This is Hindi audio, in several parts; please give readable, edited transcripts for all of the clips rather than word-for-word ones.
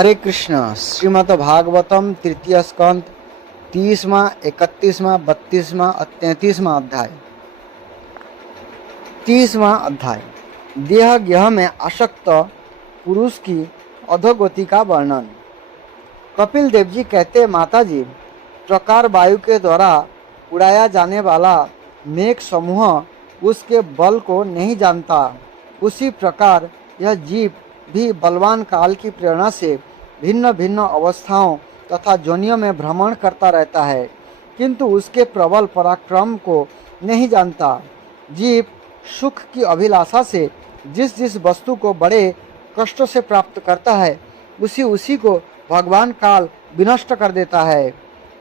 हरे कृष्ण। श्रीमद् भागवतम तृतीय स्कंद 30वां 31वां 32वां और 33वां अध्याय। 30वां अध्याय देह गेह में आसक्त पुरुष की अधोगति का वर्णन। कपिल देव जी कहते, माता जी, प्रकार वायु के द्वारा उड़ाया जाने वाला मेघ समूह उसके बल को नहीं जानता, उसी प्रकार यह जीव भी बलवान काल की प्रेरणा से भिन्न भिन्न अवस्थाओं तथा जोनियों में भ्रमण करता रहता है, किंतु उसके प्रबल पराक्रम को नहीं जानता। जीव सुख की अभिलाषा से जिस जिस वस्तु को बड़े कष्ट से प्राप्त करता है, उसी उसी को भगवान काल विनष्ट कर देता है,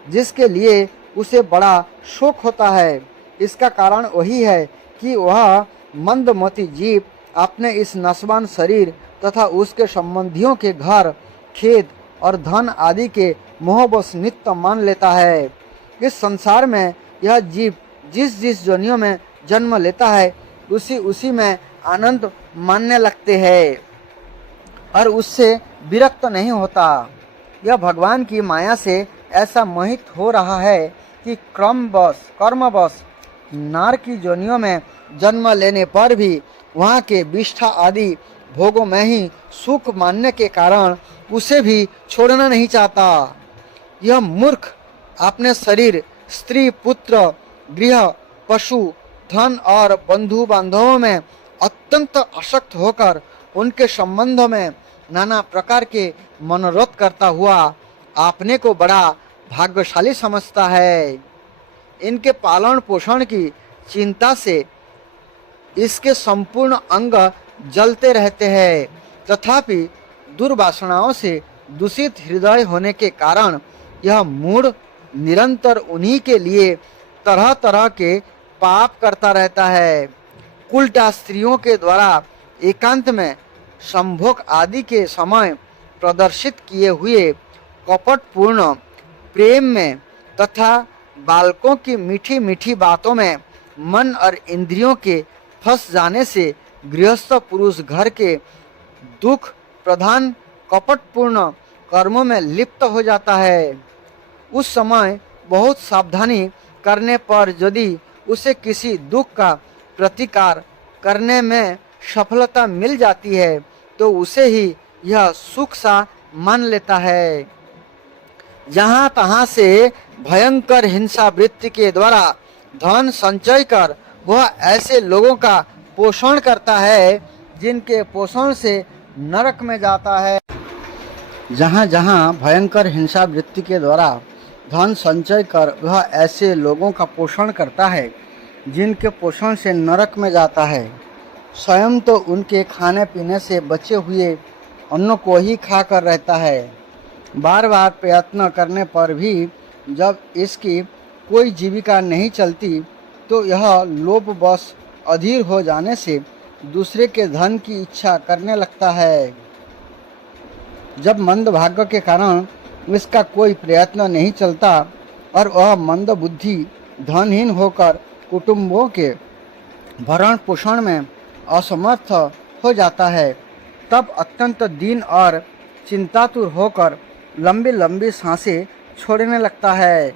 जिसके लिए उसे बड़ा शोक होता है। इसका कारण वही है कि वह मंदमती जीव अपने इस नस्वान शरीर तथा उसके संबंधियों के घर, खेत और धन आदि के मोहवश नित्य मान लेता है। इस संसार में यह जीव जिस जिस जोनियों में जन्म लेता है, उसी उसी में आनंद मानने लगते हैं और उससे विरक्त नहीं होता। यह भगवान की माया से ऐसा मोहित हो रहा है कि कर्मवश नार की जोनियों में जन्म लेने पर भी वहाँ के विष्ठा आदि भोगों में ही सुख मानने के कारण उसे भी छोड़ना नहीं चाहता। यह मूर्ख अपने शरीर, स्त्री, पुत्र, गृह, पशु, धन और बंधु बांधवों में अत्यंत आसक्त होकर उनके संबंधों में नाना प्रकार के मनोरथ करता हुआ अपने को बड़ा भाग्यशाली समझता है। इनके पालन पोषण की चिंता से इसके संपूर्ण अंग जलते रहते हैं, तथापि दुर्वासनाओं से दूषित हृदय होने के कारण यह मूढ़ निरंतर उन्हीं के लिए तरह तरह के पाप करता रहता है। उल्टा स्त्रियों के द्वारा एकांत में संभोग आदि के समय प्रदर्शित किए हुए कपटपूर्ण प्रेम में तथा बालकों की मीठी मीठी बातों में मन और इंद्रियों के फंस जाने से गृहस्थ पुरुष घर के दुख प्रधान कपटपूर्ण कर्मों में लिप्त हो जाता है। उस समय बहुत सावधानी करने पर यदि उसे किसी दुख का प्रतिकार करने में सफलता मिल जाती है, तो उसे ही यह सुख सा मान लेता है। जहाँ तहाँ से भयंकर हिंसा वृत्ति के द्वारा धन संचय कर वह ऐसे लोगों का पोषण करता है जिनके पोषण से नरक में जाता है। जहाँ जहाँ भयंकर हिंसा वृत्ति के द्वारा धन संचय कर वह ऐसे लोगों का पोषण करता है जिनके पोषण से नरक में जाता है, स्वयं तो उनके खाने पीने से बचे हुए अन्न को ही खाकर रहता है। बार बार प्रयत्न करने पर भी जब इसकी कोई जीविका नहीं चलती, तो यह लोभवश अधीर हो जाने से दूसरे के धन की इच्छा करने लगता है। जब मंद भाग्य के कारण इसका कोई प्रयत्न नहीं चलता और वह मंद बुद्धि धनहीन होकर कुटुंबों के भरण पोषण में असमर्थ हो जाता है, तब अत्यंत दीन और चिंतातुर होकर लंबी लंबी सांसें छोड़ने लगता है।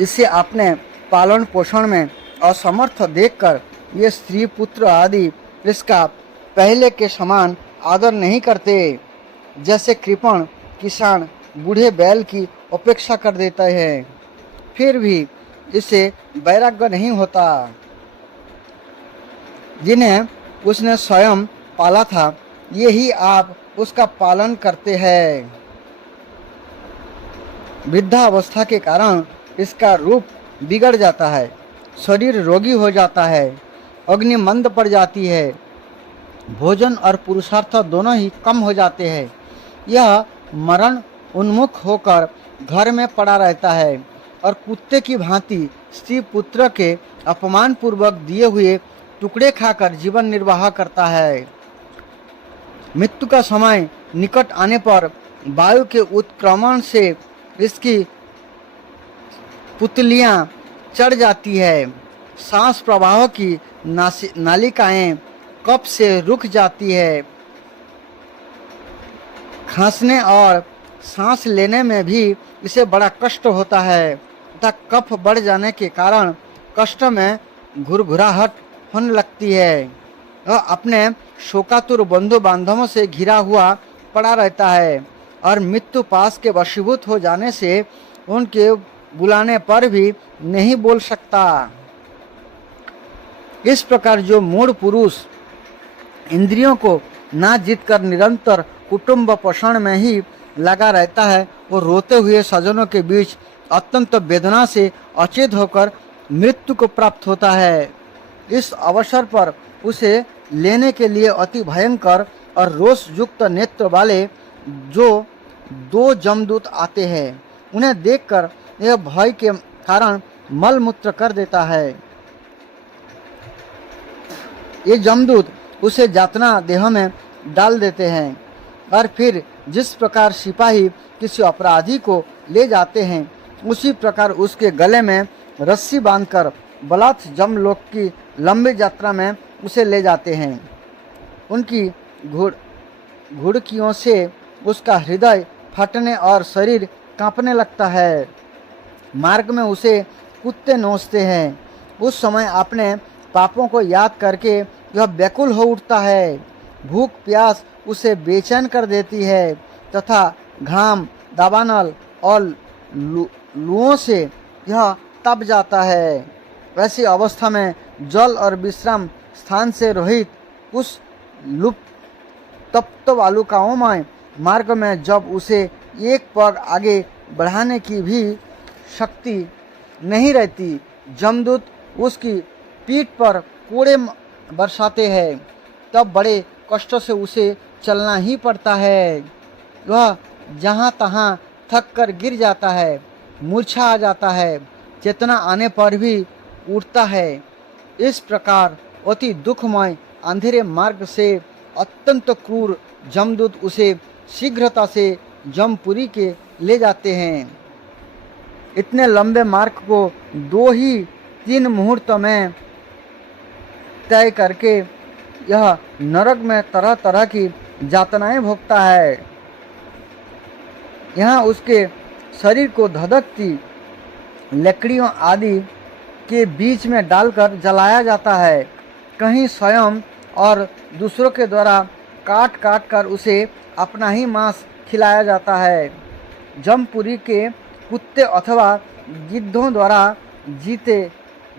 इसे अपने पालन पोषण में असमर्थ देखकर ये स्त्री पुत्र आदि इसका पहले के समान आदर नहीं करते। जैसे कृपण किसान बूढ़े बैल की उपेक्षा कर देता है, फिर भी इसे वैराग्य नहीं होता। जिन्हें उसने स्वयं पाला था, यही आप उसका पालन करते हैं। वृद्धावस्था के कारण इसका रूप बिगड़ जाता है, शरीर रोगी हो जाता है, अग्नि मंद पड़ जाती है, भोजन और पुरुषार्थ दोनों ही कम हो जाते हैं। यह मरण उन्मुख होकर घर में पड़ा रहता है और कुत्ते की भांति स्त्री पुत्र के अपमान पूर्वक दिए हुए टुकड़े खाकर जीवन निर्वाह करता है। मृत्यु का समय निकट आने पर वायु के उत्क्रमण से इसकी पुतलियां चढ़ जाती है, सांस प्रवाह की नालिकाएं कफ से रुक जाती है, खांसने और सांस लेने में भी इसे बड़ा कष्ट होता है तथा कफ बढ़ जाने के कारण कष्ट में घुरघुराहट होने लगती है। वह अपने शोकातुर बंधु बांधवों से घिरा हुआ पड़ा रहता है और मृत्यु पास के वशीभूत हो जाने से उनके बुलाने पर भी नहीं बोल सकता। इस प्रकार जो मूढ़ पुरुष इंद्रियों को ना जीतकर निरंतर कुटुंब पोषण में ही लगा रहता है, वो रोते हुए स्वजनों के बीच अत्यंत वेदना से अचेत होकर मृत्यु को प्राप्त होता है। इस अवसर पर उसे लेने के लिए अति भयंकर और रोष युक्त नेत्र वाले जो दो जमदूत आते हैं। उन्हें देखकर यह भय के कारण मल मूत्र कर देता है। ये जमदूत उसे यातना देह में डाल देते हैं और फिर जिस प्रकार सिपाही किसी अपराधी को ले जाते हैं, उसी प्रकार उसके गले में रस्सी बांधकर बलात् जमलोक की लंबी यात्रा में उसे ले जाते हैं। उनकी घुड़कियों से उसका हृदय फटने और शरीर कांपने लगता है। मार्ग में उसे कुत्ते नोचते हैं। उस समय अपने पापों को याद करके यह व्याकुल हो उठता है। भूख प्यास उसे बेचैन कर देती है तथा घाम दावानल और लुओं से यह तप जाता है। वैसी अवस्था में जल और विश्राम स्थान से रहित उस लुप्त तप्त वालुकाओं में मार्ग में जब उसे एक पग आगे बढ़ाने की भी शक्ति नहीं रहती, जमदूत उसकी पीठ पर कोड़े बरसाते हैं, तब बड़े कष्टों से उसे चलना ही पड़ता है। वह जहाँ तहाँ थक कर गिर जाता है, मूर्छा आ जाता है, चेतना आने पर भी उठता है। इस प्रकार अति दुखमय अंधेरे मार्ग से अत्यंत क्रूर जमदूत उसे शीघ्रता से जमपुरी के ले जाते हैं। इतने लंबे मार्ग को 2 ही 3 मुहूर्त में तय करके यह नरक में तरह तरह की यातनाएं भोगता है। यहाँ उसके शरीर को धधकती लकड़ियों आदि के बीच में डालकर जलाया जाता है। कहीं स्वयं और दूसरों के द्वारा काट काट कर उसे अपना ही मांस खिलाया जाता है। जमपुरी के कुत्ते अथवा गिद्धों द्वारा जीते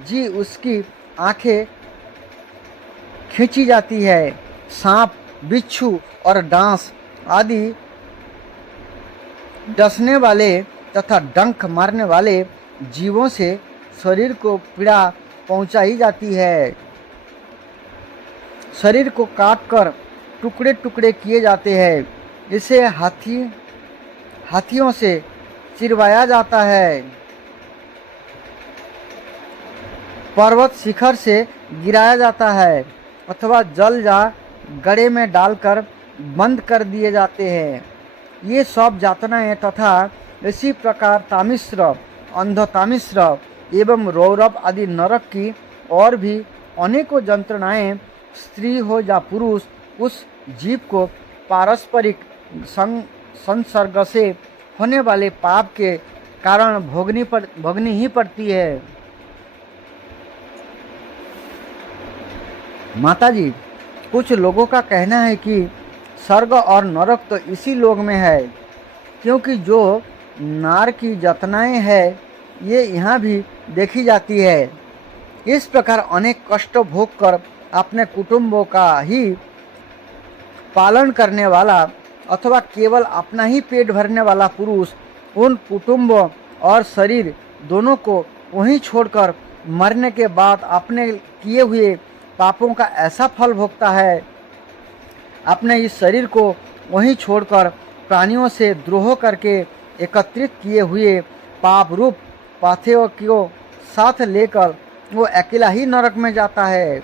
जी उसकी आंखें खींची जाती है। सांप बिच्छू और डांस आदि डसने वाले तथा डंक मारने वाले जीवों से शरीर को पीड़ा पहुंचाई जाती है। शरीर को काटकर टुकड़े टुकड़े किए जाते हैं। इसे हाथियों से चिरवाया जाता है। पर्वत शिखर से गिराया जाता है अथवा जल जा गड़े में डालकर बंद कर दिए जाते हैं। ये सब यातनाएं तथा इसी प्रकार तामिश्र, अंधतामिश्र एवं रौरव आदि नरक की और भी अनेकों यंत्रणाएं स्त्री हो या पुरुष उस जीव को पारस्परिक संसर्ग से होने वाले पाप के कारण भोगनी ही पड़ती है। माताजी, कुछ लोगों का कहना है कि स्वर्ग और नरक तो इसी लोक में है, क्योंकि जो नार की यातनाएं है ये यहाँ भी देखी जाती है। इस प्रकार अनेक कष्ट भोग कर अपने कुटुंबों का ही पालन करने वाला अथवा केवल अपना ही पेट भरने वाला पुरुष उन कुटुंब और शरीर दोनों को वहीं छोड़कर मरने के बाद अपने किए हुए पापों का ऐसा फल भोगता है। अपने इस शरीर को वहीं छोड़कर प्राणियों से द्रोह करके एकत्रित किए हुए पाप रूप पाथेयों को साथ लेकर वो अकेला ही नरक में जाता है।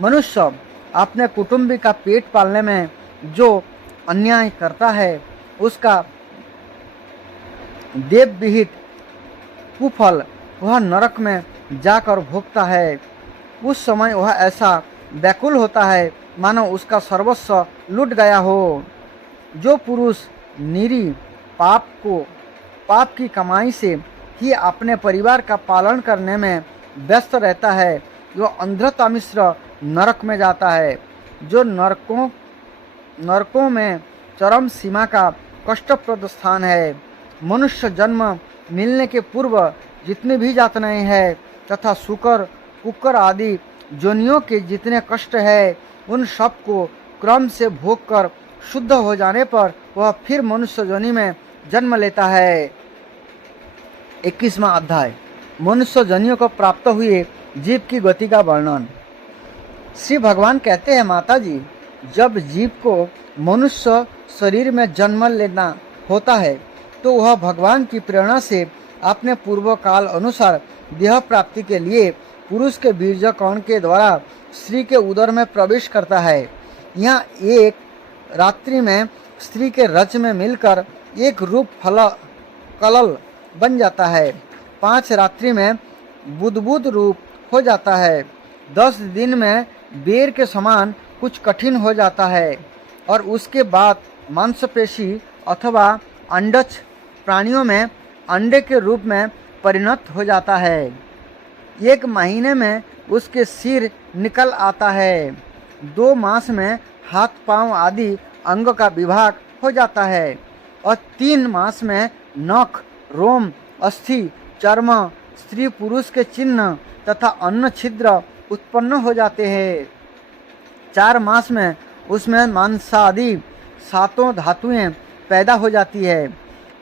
मनुष्य अपने कुटुंबी का पेट पालने में जो अन्याय करता है उसका देव विहित कुफल वह नरक में जाकर भोगता है। उस समय वह ऐसा व्याकुल होता है मानो उसका सर्वस्व लुट गया हो। जो पुरुष निरी पाप की कमाई से ही अपने परिवार का पालन करने में व्यस्त रहता है, वो अंधता मिश्र नरक में जाता है, जो नरकों में चरम सीमा का कष्टप्रद स्थान है। मनुष्य जन्म मिलने के पूर्व जितनी भी यातनाएं हैं तथा शुकर कुकर आदि जोनियों के जितने कष्ट है, उन सब को क्रम से भोग कर शुद्ध हो जाने पर वह फिर मनुष्य जोनि में जन्म लेता है। 21वां अध्याय मनुष्य जनियों को प्राप्त हुए जीव की गति का वर्णन। श्री भगवान कहते हैं, माता जी, जब जीव को मनुष्य शरीर में जन्म लेना होता है तो वह भगवान की प्रेरणा से अपने पूर्व काल अनुसार देह प्राप्ति के लिए पुरुष के बीज कण के द्वारा स्त्री के उदर में प्रवेश करता है। यहाँ एक रात्रि में स्त्री के रज में मिलकर एक रूप कलल बन जाता है। 5 रात्रि में बुदबुद रूप हो जाता है। 10 दिन में बेर के समान कुछ कठिन हो जाता है और उसके बाद मांसपेशी अथवा अंडज प्राणियों में अंडे के रूप में परिणत हो जाता है। 1 महीने में उसके सिर निकल आता है। 2 मास में हाथ पांव आदि अंग का विभाग हो जाता है और 3 मास में नख रोम अस्थि चर्म स्त्री पुरुष के चिन्ह तथा अन्न छिद्र उत्पन्न हो जाते हैं। 4 मास में उसमें मांसादि 7 धातुएं पैदा हो जाती है।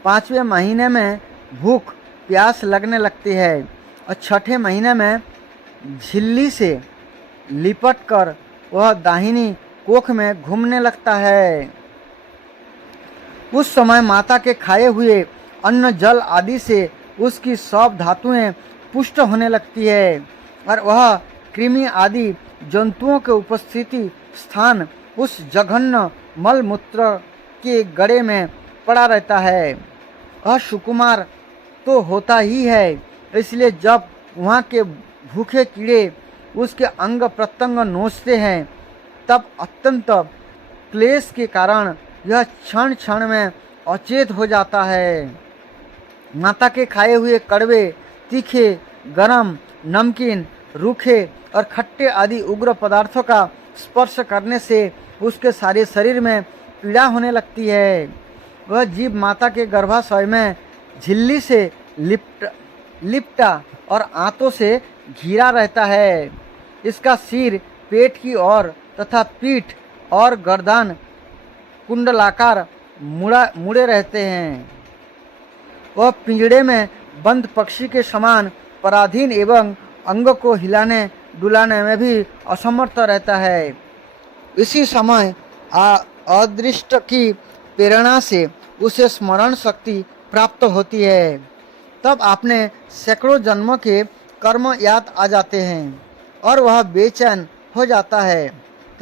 5वें महीने में भूख प्यास लगने लगती है और 6ठे महीने में झिल्ली से लिपट कर वह दाहिनी कोख में घूमने लगता है। उस समय माता के खाए हुए अन्न जल आदि से उसकी सब धातुएं पुष्ट होने लगती है और वह कृमि आदि जंतुओं के उपस्थिति स्थान उस जघन्य मलमूत्र के गड़े में पड़ा रहता है। वह सुकुमार तो होता ही है, इसलिए जब वहाँ के भूखे कीड़े उसके अंग प्रत्यंग नोचते हैं तब अत्यंत क्लेश के कारण यह क्षण क्षण में अचेत हो जाता है। माता के खाए हुए कड़वे, तीखे, गरम, नमकीन, रूखे और खट्टे आदि उग्र पदार्थों का स्पर्श करने से उसके सारे शरीर में पीड़ा होने लगती है। वह जीव माता के गर्भाशय में झिल्ली से लिपटा और आंतों से घिरा रहता है। इसका सिर पेट की ओर तथा पीठ और गर्दन कुंडलाकार मुड़े रहते हैं। वह पिंजड़े में बंद पक्षी के समान पराधीन एवं अंग को हिलाने डुलाने में भी असमर्थ रहता है। इसी समय अदृष्ट की प्रेरणा से उसे स्मरण शक्ति प्राप्त होती है। तब आपने सैकड़ों जन्मों के कर्म याद आ जाते हैं और वह बेचैन हो जाता है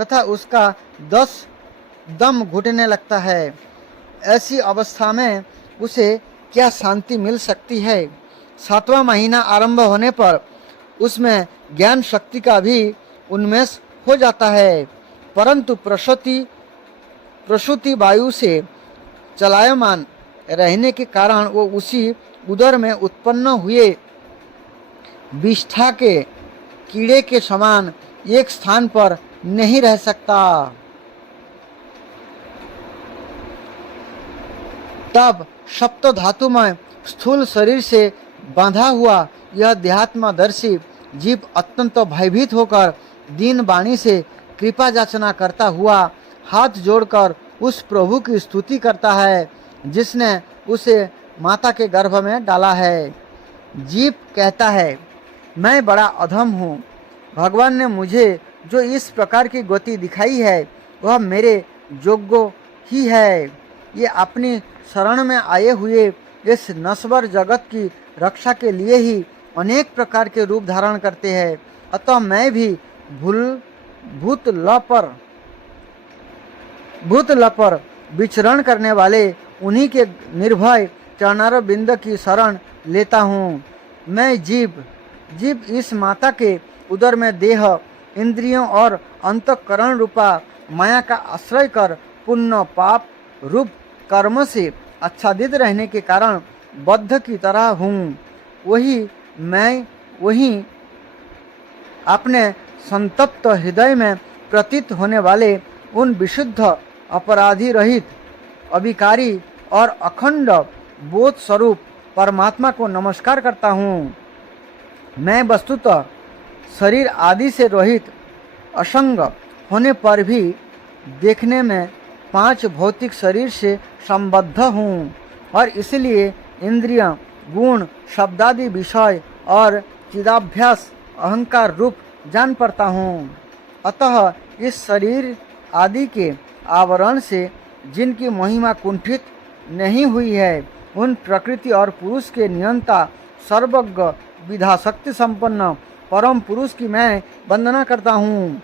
तथा उसका 10 दम घुटने लगता है। ऐसी अवस्था में उसे क्या शांति मिल सकती है? 7वां महीना आरंभ होने पर उसमें ज्ञान शक्ति का भी उन्मेष हो जाता है, परंतु प्रसूति वायु से चलायमान रहने के कारण वो उसी उदर में उत्पन्न हुए विष्ठा के कीड़े के समान एक स्थान पर नहीं रह सकता। तब सप्त धातुमय स्थूल शरीर से बांधा हुआ यह देहात्मदर्शी जीव अत्यंत भयभीत होकर दीन वाणी से कृपा याचना करता हुआ हाथ जोड़कर उस प्रभु की स्तुति करता है जिसने उसे माता के गर्भ में डाला है। जीव कहता है, मैं बड़ा अधम हूँ। भगवान ने मुझे जो इस प्रकार की गति दिखाई है वह मेरे योग्य ही है। ये अपनी शरण में आए हुए इस नश्वर जगत की रक्षा के लिए ही अनेक प्रकार के रूप धारण करते हैं, अतः मैं भी भूत लपर विचरण करने वाले उन्हीं के निर्भय चरणार बिंद की शरण लेता हूँ। मैं जीव इस माता के उदर में देह, इंद्रियों और अंतःकरण रूपा माया का आश्रय कर पुण्य पाप रूप कर्म से आच्छादित रहने के कारण बद्ध की तरह हूँ। वही अपने संतप्त हृदय में प्रतीत होने वाले उन विशुद्ध अपराधी रहित अभिकारी और अखंड बोध स्वरूप परमात्मा को नमस्कार करता हूँ। मैं वस्तुतः शरीर आदि से रहित असंग होने पर भी देखने में 5 भौतिक शरीर से संबद्ध हूँ और इसलिए इंद्रियां, गुण, शब्दादि विषय और चिदाभ्यास अहंकार रूप जान पड़ता हूँ। अतः इस शरीर आदि के आवरण से जिनकी महिमा कुंठित नहीं हुई है, उन प्रकृति और पुरुष के नियंता सर्वज्ञ विधाशक्ति संपन्न परम पुरुष की मैं वंदना करता हूँ।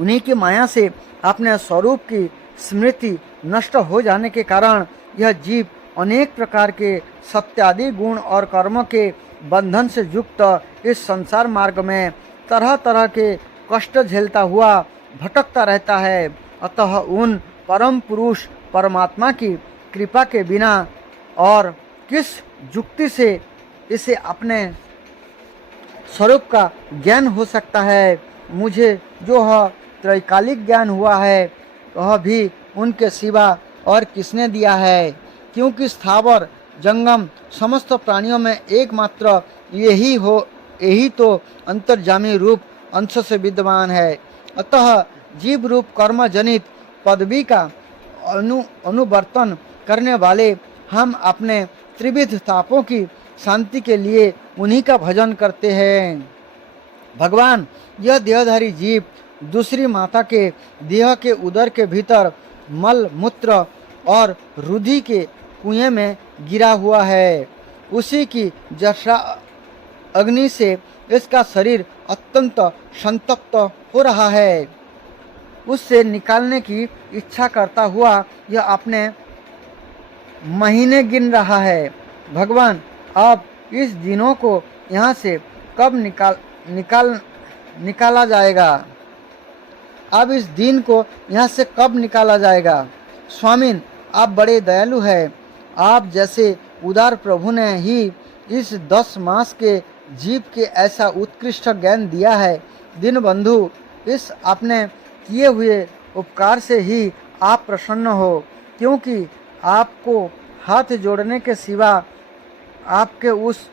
उन्हीं की माया से अपने स्वरूप की स्मृति नष्ट हो जाने के कारण यह जीव अनेक प्रकार के सत्यादि गुण और कर्म के बंधन से युक्त इस संसार मार्ग में तरह तरह के कष्ट झेलता हुआ भटकता रहता है। अतः उन परम पुरुष परमात्मा की कृपा के बिना और किस युक्ति से इसे अपने स्वरूप का ज्ञान हो सकता है। मुझे जो त्रैकालिक ज्ञान हुआ है वह भी उनके सिवा और किसने दिया है, क्योंकि स्थावर जंगम समस्त प्राणियों में एकमात्र यही तो अंतर्जामी रूप अंश से विद्यमान है। अतः जीव रूप कर्म जनित पदवी का अनुवर्तन करने वाले हम अपने त्रिविध तापों की शांति के लिए उन्हीं का भजन करते हैं। भगवान, यह देहधारी जीव दूसरी माता के देह के उदर के भीतर मल मूत्र और रुधि के कुएं में गिरा हुआ है। उसी की जठरा अग्नि से इसका शरीर अत्यंत संतप्त हो रहा है। उससे निकालने की इच्छा करता हुआ यह अपने महीने गिन रहा है। भगवान, अब इस दिनों को यहाँ से कब निकाला जाएगा? अब इस दिन को यहाँ से कब निकाला जाएगा? स्वामिन, आप बड़े दयालु हैं। आप जैसे उदार प्रभु ने ही इस 10 मास के जीव के ऐसा उत्कृष्ट ज्ञान दिया है। दीनबंधु, इस आपने किए हुए उपकार से ही आप प्रसन्न हो, क्योंकि आपको हाथ जोड़ने के सिवा आपके उस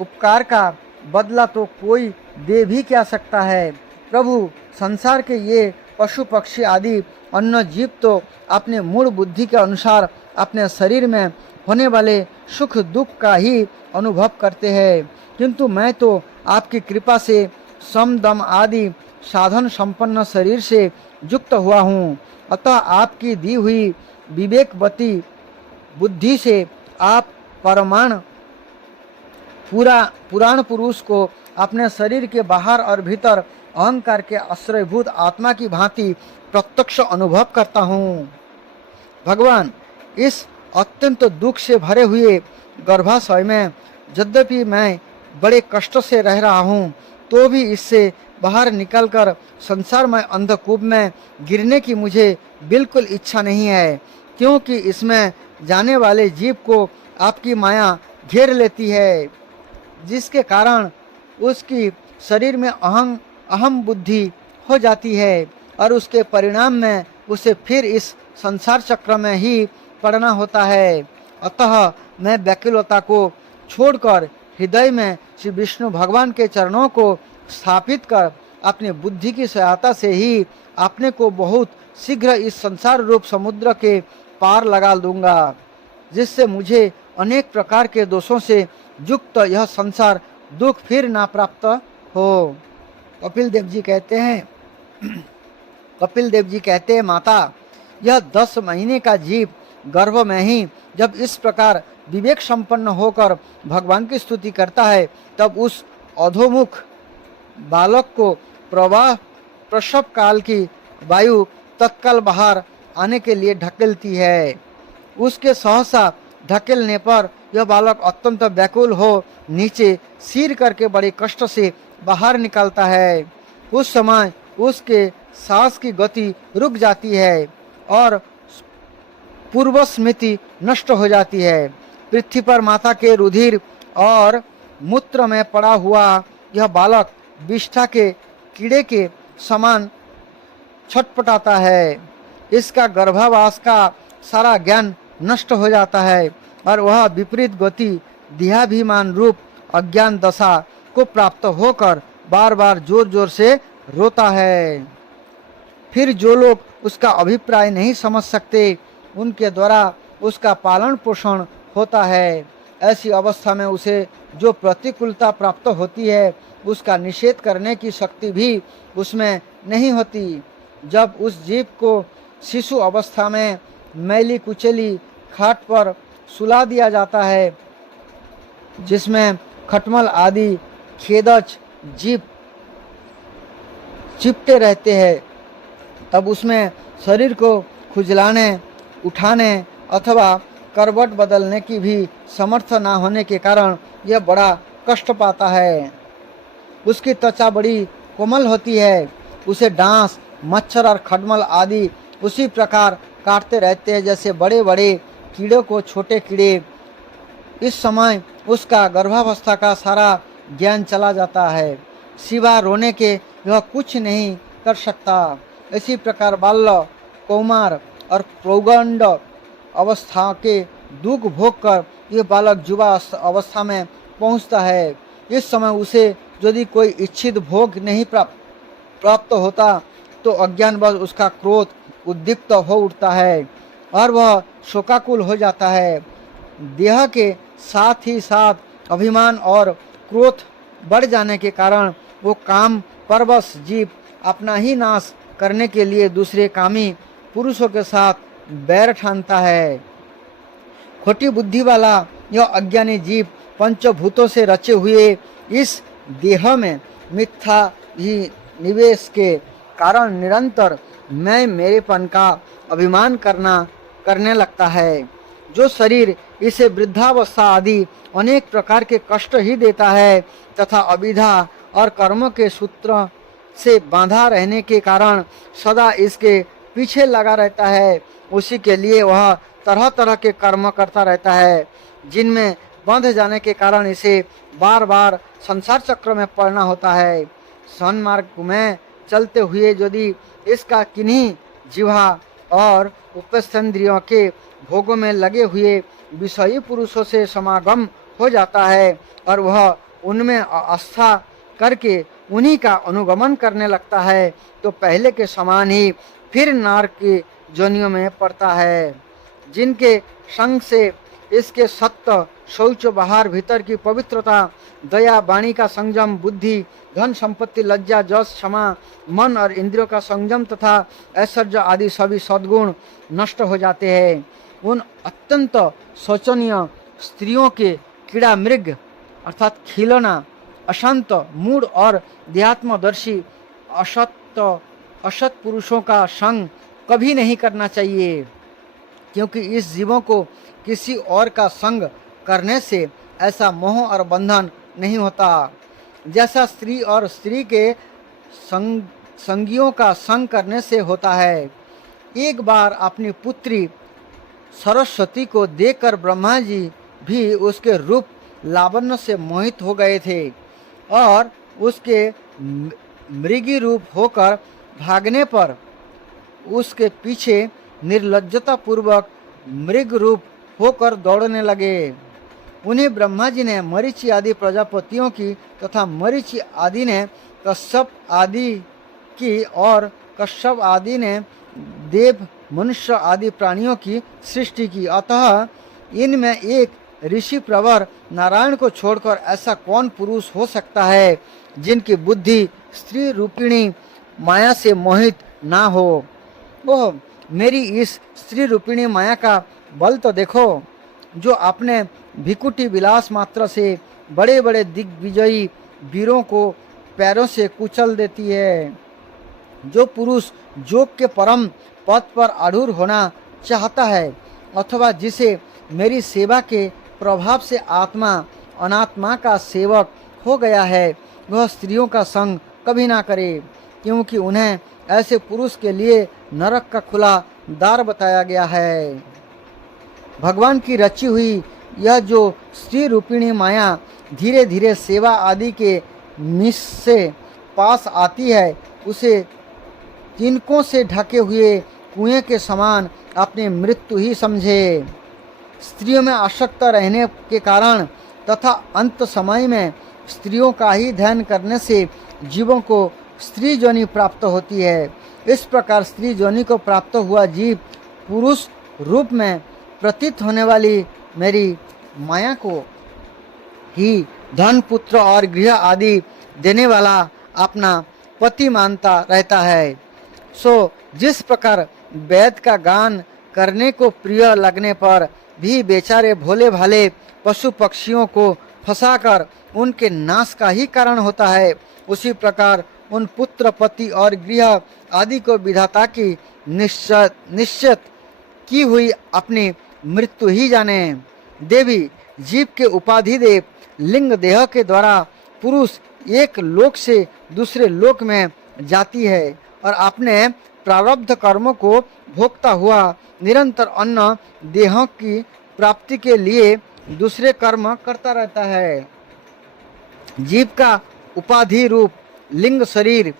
उपकार का बदला तो कोई दे भी क्या सकता है। प्रभु, संसार के ये पशु पक्षी आदि अन्य जीव तो अपने मूल बुद्धि के अनुसार अपने शरीर में होने वाले सुख दुख का ही अनुभव करते हैं, किंतु मैं तो आपकी कृपा से सम दम आदि साधन संपन्न शरीर से युक्त हुआ हूँ। अतः आपकी दी हुई विवेकवती बुद्धि से आप पुराण पुरुष को अपने शरीर के बाहर और भीतर अहंकार के आश्रयभूत आत्मा की भांति प्रत्यक्ष अनुभव करता हूँ। भगवान, इस अत्यंत दुख से भरे हुए गर्भाशय में यद्यपि मैं बड़े कष्ट से रह रहा हूँ, तो भी इससे बाहर निकलकर संसार में अंधकूप में गिरने की मुझे बिल्कुल इच्छा नहीं है, क्योंकि इसमें जाने वाले जीव को आपकी माया घेर लेती है, जिसके कारण उसकी शरीर में अहम बुद्धि हो जाती है और उसके परिणाम में उसे फिर इस संसार चक्र में ही पड़ना होता है। अतः मैं व्याकुलता को छोड़कर हृदय में श्री विष्णु भगवान के चरणों को स्थापित कर अपनी बुद्धि की सहायता से ही अपने को बहुत शीघ्र इस संसार रूप समुद्र के पार लगा दूंगा, जिससे मुझे अनेक प्रकार के दोषों से युक्त यह संसार दुख फिर ना प्राप्त हो। कपिल देव जी कहते हैं, माता, यह 10 महीने का जीव गर्भ में ही जब इस प्रकार विवेक संपन्न होकर भगवान की स्तुति करता है, तब उस अधोमुख बालक को प्रसव काल की वायु तत्काल बाहर आने के लिए ढकेलती है। उसके सहसा ढकेलने पर यह बालक अत्यंत व्याकुल हो नीचे सिर करके बड़े कष्ट से बाहर निकलता है। उस समय उसके सांस की गति रुक जाती है पूर्व स्मृति नष्ट हो जाती है। पृथ्वी पर माता के रुधिर और मूत्र में पड़ा हुआ यह बालक विष्ठा के कीड़े के समान छटपटाता है। इसका गर्भावास का सारा ज्ञान नष्ट हो जाता है और वह विपरीत गति देहाभिमान रूप अज्ञान दशा को प्राप्त होकर बार बार जोर जोर से रोता है। फिर जो लोग उसका अभिप्राय नहीं समझ सकते, उनके द्वारा उसका पालन पोषण होता है। ऐसी अवस्था में उसे जो प्रतिकूलता प्राप्त होती है, उसका निषेध करने की शक्ति भी उसमें नहीं होती। जब उस जीव को शिशु अवस्था में मैली कुचली खाट पर सुला दिया जाता है, जिसमें खटमल आदि खेदज जीव चिपटे रहते हैं, तब उसमें शरीर को खुजलाने, उठाने अथवा करवट बदलने की भी समर्थ ना होने के कारण यह बड़ा कष्ट पाता है। उसकी त्वचा बड़ी कोमल होती है। उसे डांस, मच्छर और खटमल आदि उसी प्रकार काटते रहते हैं जैसे बड़े बड़े कीड़ों को छोटे कीड़े। इस समय उसका गर्भावस्था का सारा ज्ञान चला जाता है। सिवा रोने के वह कुछ नहीं कर सकता। इसी प्रकार बाल्य, कौमार और प्रौगंड अवस्था के दुख भोग कर यह बालक युवा अवस्था में पहुंचता है। इस समय उसे यदि कोई इच्छित भोग नहीं प्राप्त होता तो अज्ञानवश उसका क्रोध उद्दीप्त हो उठता है और वह शोकाकुल हो जाता है। देह के साथ ही साथ अभिमान और क्रोध बढ़ जाने के कारण वो काम परवश जीव अपना ही नाश करने के लिए दूसरे कामी पुरुषों के साथ बैर ठानता है। खोटी बुद्धि वाला यह अज्ञानी जीव पंचभूतों से रचे हुए इस देह में मिथ्या ही निवेश के कारण निरंतर मैं मेरेपन का अभिमान करने लगता है। जो शरीर इसे वृद्धावस्था आदि अनेक प्रकार के कष्ट ही देता है तथा अविद्या और कर्मों के सूत्र से बांधा रहने के कारण सदा इसके पीछे लगा रहता है, उसी के लिए वह तरह तरह के कर्म करता रहता है, जिनमें बंध जाने के कारण इसे बार बार संसार चक्र में पड़ना होता है। सन्मार्ग में चलते हुए यदि इसका किन्हीं जिह्वा और उपस्थेंद्रियों के भोगों में लगे हुए विषयी पुरुषों से समागम हो जाता है और वह उनमें आस्था करके उन्हीं का अनुगमन करने लगता है, तो पहले के समान ही फिर नरक की जोनियों में पड़ता है। जिनके संग से इसके सत्य, शौच, बाहर भीतर की पवित्रता, दया, वाणी का संयम, बुद्धि, धन संपत्ति, लज्जा, जस, क्षमा, मन और इंद्रियों का संयम तथा ऐश्वर्य आदि सभी सद्गुण नष्ट हो जाते हैं। उन अत्यंत शोचनीय स्त्रियों के कीड़ा मृग अर्थात खिलौना, अशांत, मूढ़ और देहात्मदर्शी असत पुरुषों का संग कभी नहीं करना चाहिए, क्योंकि इस जीवों को किसी और का संग करने से ऐसा मोह और बंधन नहीं होता जैसा स्त्री और स्त्री के संगियों का संग करने से होता है। एक बार अपनी पुत्री सरस्वती को देखकर ब्रह्मा जी भी उसके रूप लावण्य से मोहित हो गए थे और उसके मृगी रूप होकर भागने पर उसके पीछे निर्लज्जता पूर्वक मृग रूप होकर दौड़ने लगे। उन्हें ब्रह्मा जी ने मरीचि आदि प्रजापतियों की तथा मरीचि आदि ने कश्यप आदि की और कश्यप आदि ने देव, मनुष्य आदि प्राणियों की सृष्टि की। अतः इनमें एक ऋषि प्रवर नारायण को छोड़कर ऐसा कौन पुरुष हो सकता है जिनकी बुद्धि स्त्री रूपिणी माया से मोहित ना हो। ओह, मेरी इस स्त्री रूपिणी माया का बल तो देखो, जो अपने भिकुटी विलास मात्र से बड़े बड़े दिग्विजयी वीरों को पैरों से कुचल देती है। जो पुरुष योग के परम पद पर आरूढ़ होना चाहता है अथवा जिसे मेरी सेवा के प्रभाव से आत्मा अनात्मा का सेवक हो गया है, वह स्त्रियों का संग कभी ना करे, क्योंकि उन्हें ऐसे पुरुष के लिए नरक का खुला द्वार बताया गया है। भगवान की रची हुई यह जो स्त्री रूपिणी माया धीरे धीरे सेवा आदि के मिस से पास आती है, उसे तिनकों से ढके हुए कुएं के समान अपनी मृत्यु ही समझे। स्त्रियों में आसक्त रहने के कारण तथा अंत समय में स्त्रियों का ही ध्यान करने से जीवों को स्त्री जोनि प्राप्त होती है। इस प्रकार स्त्री जोनि को प्राप्त हुआ जीव पुरुष रूप में प्रतीत होने वाली मेरी माया को ही धन पुत्र और गृह आदि देने वाला अपना पति मानता रहता है। सो जिस प्रकार वेद का गान करने को प्रिय लगने पर भी बेचारे भोले भाले पशु पक्षियों को फंसाकर उनके नाश का ही कारण होता है, उसी प्रकार उन पुत्र पति और गृह आदि को विधाता की निश्चित की हुई अपनी मृत्यु ही जाने। देवी जीव के उपाधि देव लिंग देह के द्वारा पुरुष एक लोक से दूसरे लोक में जाती है और अपने प्रारब्ध कर्मों को भोगता हुआ निरंतर अन्य देहों की प्राप्ति के लिए दूसरे कर्म करता रहता है। जीव का उपाधि रूप लिंग शरीर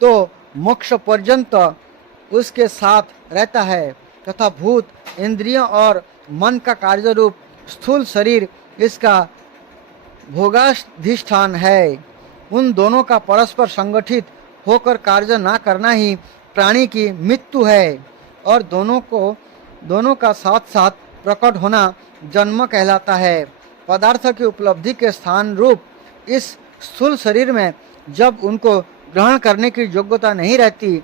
तो मोक्ष पर्यंत उसके साथ रहता है तथा भूत इंद्रियों और मन का कार्य रूप स्थूल शरीर इसका भोगाधिष्ठान है। उन दोनों का परस्पर संगठित होकर कार्य न करना ही प्राणी की मृत्यु है और दोनों का साथ साथ प्रकट होना जन्म कहलाता है। पदार्थ की उपलब्धि के स्थान रूप इस स्थूल शरीर में जब उनको ग्रहण करने की योग्यता नहीं रहती,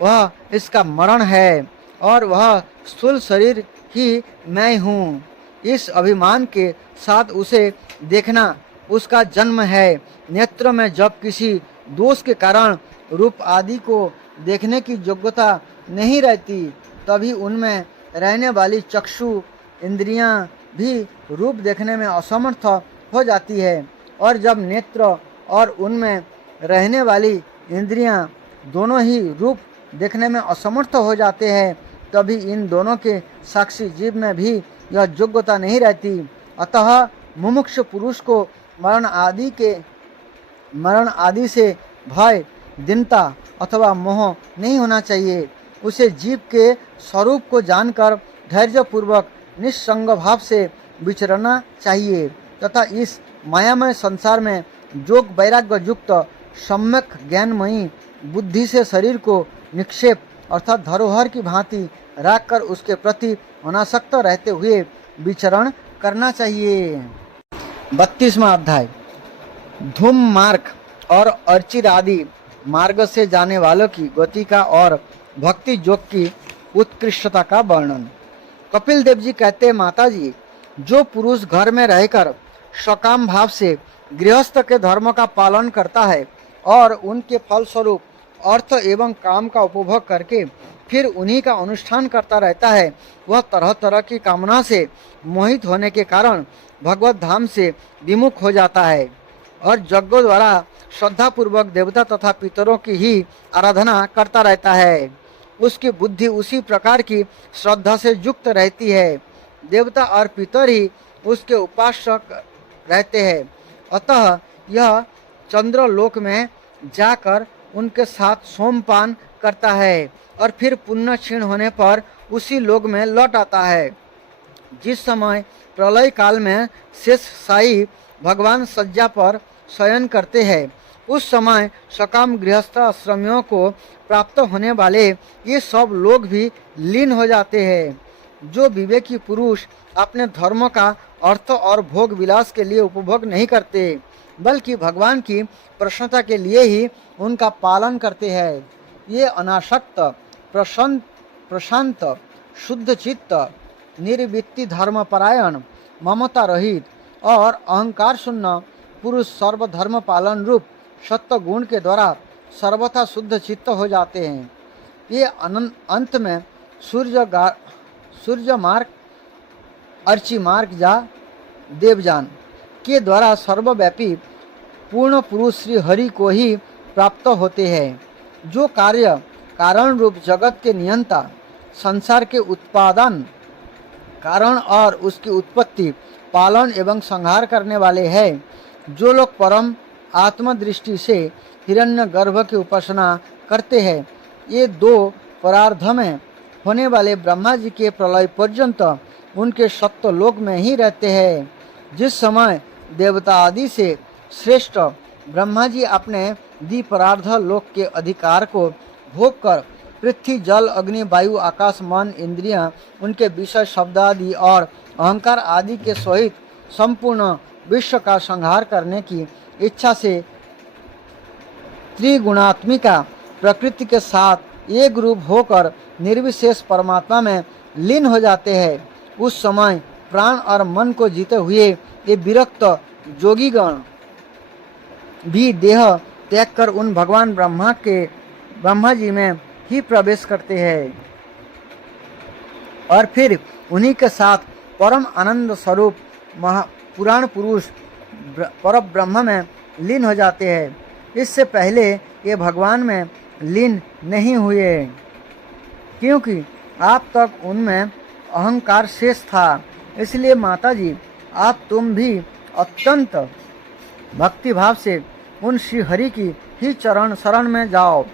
वह इसका मरण है और वह स्थूल शरीर ही मैं हूँ, इस अभिमान के साथ उसे देखना उसका जन्म है। नेत्र में जब किसी दोष के कारण रूप आदि को देखने की योग्यता नहीं रहती, तभी उनमें रहने वाली चक्षु इंद्रियां भी रूप देखने में असमर्थ हो जाती है और जब नेत्र और उनमें रहने वाली इंद्रियां दोनों ही रूप देखने में असमर्थ हो जाते हैं, तभी इन दोनों के साक्षी जीव में भी यह योग्यता नहीं रहती। अतः मुमुक्षु पुरुष को मरण आदि से भय, दीनता अथवा मोह नहीं होना चाहिए। उसे जीव के स्वरूप को जानकर धैर्यपूर्वक निस्संग भाव से विचरना चाहिए तथा इस मायामय संसार में जोग वैराग्य युक्त सम्यक ज्ञानमयी बुद्धि से शरीर को निक्षेप अर्थात धरोहर की भांति रखकर उसके प्रति अनासक्त रहते हुए विचरण करना चाहिए। 32वां अध्याय धूम मार्ग और अर्चिर आदि मार्ग से जाने वालों की गति का और भक्ति योग की उत्कृष्टता का वर्णन। कपिल देव जी कहते हैं, माता जी, जो पुरुष घर में रहकर सकाम भाव से गृहस्थ के धर्म का पालन करता है और उनके फलस्वरूप अर्थ एवं काम का उपभोग करके फिर उन्हीं का अनुष्ठान करता रहता है, वह तरह तरह की कामना से मोहित होने के कारण भगवत धाम से विमुख हो जाता है और यज्ञों द्वारा श्रद्धापूर्वक देवता तथा पितरों की ही आराधना करता रहता है। उसकी बुद्धि उसी प्रकार की श्रद्धा से युक्त रहती है। देवता और पितर ही उसके उपासक रहते हैं। अतः यह चंद्रलोक में जाकर उनके साथ सोमपान करता है और फिर पुण्य क्षीण होने पर उसी लोक में लौट आता है। जिस समय प्रलय काल में शेष साई भगवान सज्जा पर शयन करते हैं, उस समय सकाम गृहस्थ आश्रमियों को प्राप्त होने वाले ये सब लोग भी लीन हो जाते हैं। जो विवेकी पुरुष अपने धर्म का अर्थ और भोग विलास के लिए उपभोग नहीं करते, बल्कि भगवान की प्रसन्नता के लिए ही उनका पालन करते हैं, ये अनासक्त प्रशांत शुद्ध चित्त निर्वृत्ति धर्मपरायण ममता रहित और अहंकार शून्य पुरुष सर्वधर्म पालन रूप सत्य गुण के द्वारा सर्वथा शुद्ध चित्त हो जाते हैं। ये अंत में सूर्य मार्ग अर्ची मार्ग जा देवजान के द्वारा सर्वव्यापी पूर्ण पुरुष श्री हरि को ही प्राप्त होते हैं, जो कार्य कारण रूप जगत के नियंता संसार के उत्पादन कारण और उसकी उत्पत्ति, पालन एवं संहार करने वाले हैं। जो लोग परम आत्मदृष्टि से हिरण्यगर्भ की उपासना करते हैं, ये दो परार्ध में होने वाले ब्रह्मा जी के प्रलय पर्यंत उनके सत्य लोक में ही रहते हैं। जिस समय देवता आदि से श्रेष्ठ ब्रह्मा जी अपने द्विपरार्ध लोक के अधिकार को भोग कर पृथ्वी, जल, अग्नि, वायु, आकाश, मन, इंद्रियां, उनके विषय, शब्द आदि और अहंकार आदि के सहित संपूर्ण विश्व का संहार करने की इच्छा से त्रिगुणात्मिका प्रकृति के साथ एक रूप होकर निर्विशेष परमात्मा में लीन हो जाते हैं। उस समय प्राण और मन को जीते हुए ये विरक्त जोगीगण भी देह त्याग कर उन भगवान ब्रह्मा जी में ही प्रवेश करते हैं और फिर उन्हीं के साथ परम आनंद स्वरूप पुराण पुरुष पर ब्रह्म में लीन हो जाते हैं। इससे पहले ये भगवान में लीन नहीं हुए, क्योंकि आप तक उनमें अहंकार शेष था। इसलिए माता जी, आप तुम भी अत्यंत भक्तिभाव से उन श्री हरि की ही चरण शरण में जाओ।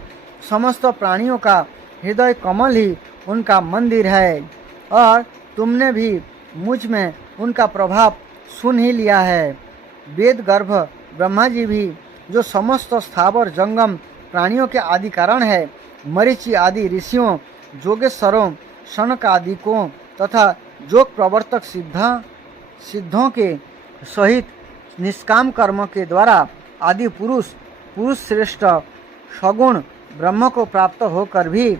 समस्त प्राणियों का हृदय कमल ही उनका मंदिर है और तुमने भी मुझ में उनका प्रभाव सुन ही लिया है। वेद गर्भ ब्रह्मा जी भी, जो समस्त स्थावर जंगम प्राणियों के आदि कारण है, मरीचि आदि ऋषियों, जोगेश्वरों, शनक आदि को तथा योग प्रवर्तक सिद्धों के सहित निष्काम कर्म के द्वारा आदि पुरुष श्रेष्ठ सगुण ब्रह्म को प्राप्त होकर भी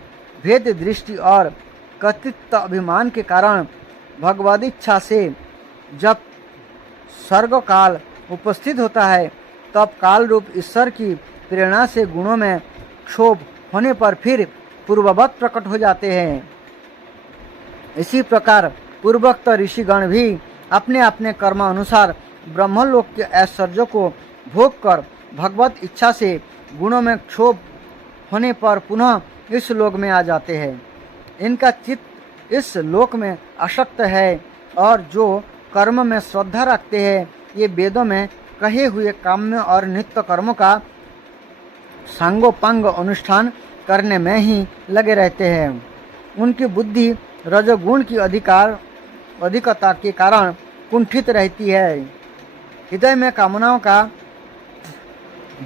भेद दृष्टि और कथित अभिमान के कारण भगवदीच्छा से जब सर्ग काल उपस्थित होता है, तब काल रूप ईश्वर की प्रेरणा से गुणों में क्षोभ होने पर फिर पूर्ववत प्रकट हो जाते हैं। इसी प्रकार पूर्वोक्त ऋषिगण भी अपने अपने कर्म अनुसार ब्रह्मलोक के ऐश्वर्य को भोग कर भगवत इच्छा से गुणों में क्षोभ होने पर पुनः इस लोक में आ जाते हैं। इनका चित्त इस लोक में आसक्त है और जो कर्म में श्रद्धा रखते हैं, ये वेदों में कहे हुए काम्य और नित्य कर्मों का सांगोपांग अनुष्ठान करने में ही लगे रहते हैं। उनकी बुद्धि रजोगुण की अधिकता के कारण कुंठित रहती है। हृदय में कामनाओं का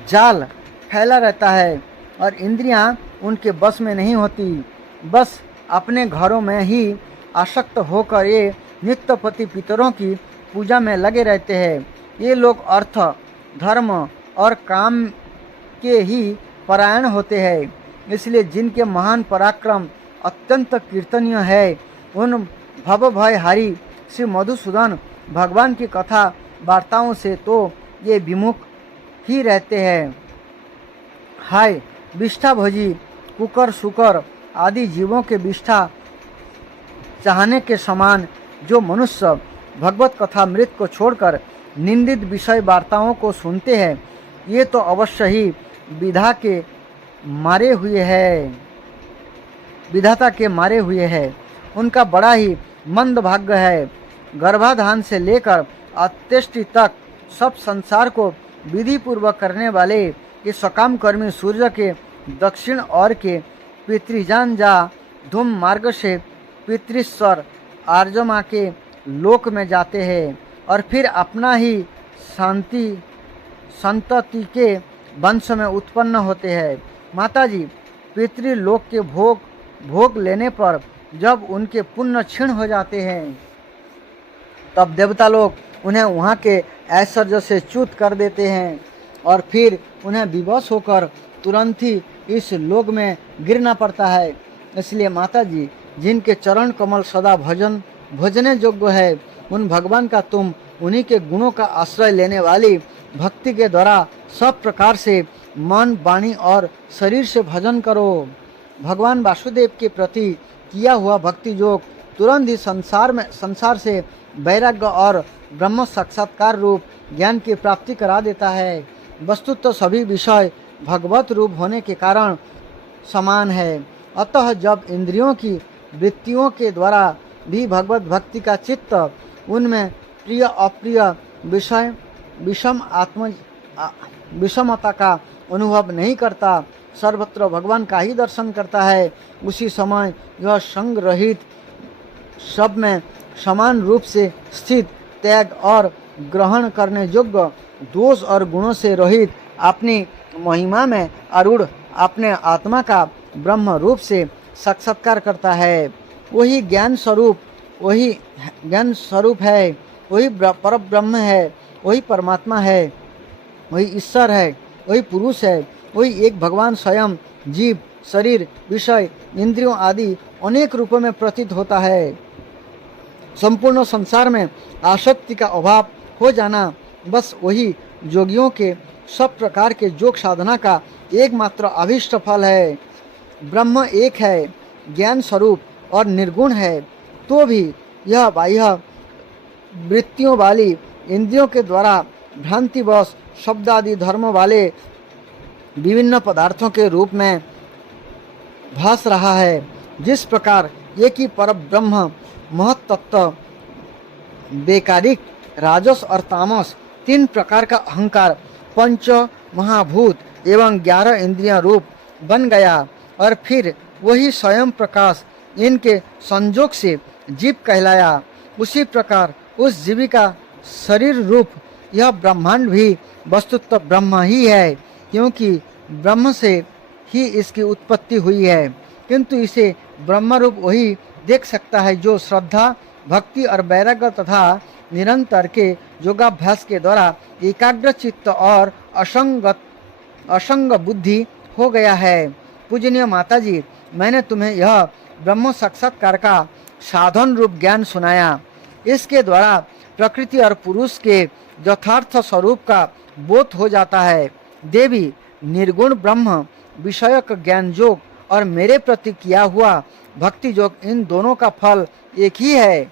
जाल फैला रहता है और इंद्रियां उनके बस में नहीं होती। बस अपने घरों में ही आसक्त होकर ये नित्य पति पितरों की पूजा में लगे रहते हैं। ये लोग अर्थ, धर्म और काम के ही परायण होते हैं। इसलिए जिनके महान पराक्रम अत्यंत कीर्तनीय है, उन भव भय हारी श्री मधुसूदन भगवान की कथा वार्ताओं से तो ये विमुख ही रहते हैं। हाय विष्ठा भोजी कुकर शुकर आदि जीवों के विष्ठा चाहने के समान जो मनुष्य भगवत कथा मृत को छोड़कर निंदित विषय वार्ताओं को सुनते हैं, ये तो अवश्य ही विधाता के मारे हुए हैं। उनका बड़ा ही मंद भाग्य है। गर्भाधान से लेकर अंत्येष्टि तक सब संसार को विधि पूर्वक करने वाले ये सकाम कर्मी सूर्य के दक्षिण ओर के पितृजान जा धूम मार्ग से पितृस्वर आर्यमा के लोक में जाते हैं और फिर अपना ही संतति के वंश में उत्पन्न होते हैं। माताजी, पितृलोक के भोग लेने पर जब उनके पुण्य क्षीण हो जाते हैं, तब देवता लोग उन्हें वहाँ के ऐश्वर्य से च्युत कर देते हैं और फिर उन्हें विवश होकर तुरंत ही इस लोक में गिरना पड़ता है। इसलिए माताजी, जिनके चरण कमल सदा भजने योग्य है, उन भगवान का तुम उन्हीं के गुणों का आश्रय लेने वाली भक्ति के द्वारा सब प्रकार से मन, वाणी और शरीर से भजन करो। भगवान वासुदेव के प्रति किया हुआ भक्ति योग तुरंत ही संसार से वैराग्य और ब्रह्म साक्षात्कार रूप ज्ञान की प्राप्ति करा देता है। वस्तुतः तो सभी विषय भगवत रूप होने के कारण समान है। अतः जब इंद्रियों की वृत्तियों के द्वारा भी भगवत भक्ति का चित्त उनमें प्रिय अप्रिय विषय विषमता का अनुभव नहीं करता, सर्वत्र भगवान का ही दर्शन करता है, उसी समय यह संग रहित सब में समान रूप से स्थित, त्याग और ग्रहण करने योग्य, दोष और गुणों से रहित, अपनी महिमा में आरूढ़ अपने आत्मा का ब्रह्म रूप से साक्षात्कार करता है। वही ज्ञान स्वरूप है, वही पर ब्रह्म है, वही परमात्मा है, वही ईश्वर है, वही पुरुष है, वही एक भगवान स्वयं जीव, शरीर, विषय, इंद्रियों आदि अनेक रूपों में प्रतीत होता है। संपूर्ण संसार में आसक्ति का अभाव हो जाना बस वही योगियों के सब प्रकार के योग साधना का एकमात्र अभीष्ट फल है। ब्रह्म एक है, ज्ञान स्वरूप और निर्गुण है, तो भी यह बाह्य वृत्तियों वाली इंद्रियों के द्वारा भ्रांतिवश शब्द आदि धर्म वाले विभिन्न पदार्थों के रूप में भास रहा है। जिस प्रकार एक ही पर ब्रह्म महत्तत्व, वैकारिक, राजस और तामस तीन प्रकार का अहंकार, पंच महाभूत एवं 11 इंद्रियां रूप बन गया और फिर वही स्वयं प्रकाश इनके संजोग से जीव कहलाया, उसी प्रकार उस जीवी का शरीर रूप यह ब्रह्मांड भी वस्तुतः ब्रह्म ही है, क्योंकि ब्रह्म से ही इसकी उत्पत्ति हुई है। किंतु इसे ब्रह्म रूप वही देख सकता है जो श्रद्धा, भक्ति और वैराग्य तथा निरंतर के योगाभ्यास के द्वारा एकाग्र चित्त और असंग बुद्धि हो गया है। पूजनीय माताजी, मैंने तुम्हें यह ब्रह्म साक्षात्कार का साधन रूप ज्ञान सुनाया। इसके द्वारा प्रकृति और पुरुष के यथार्थ स्वरूप का बोध हो जाता है। देवी, निर्गुण ब्रह्म विषयक ज्ञान योग और मेरे प्रति किया हुआ भक्ति योग, इन दोनों का फल एक ही है,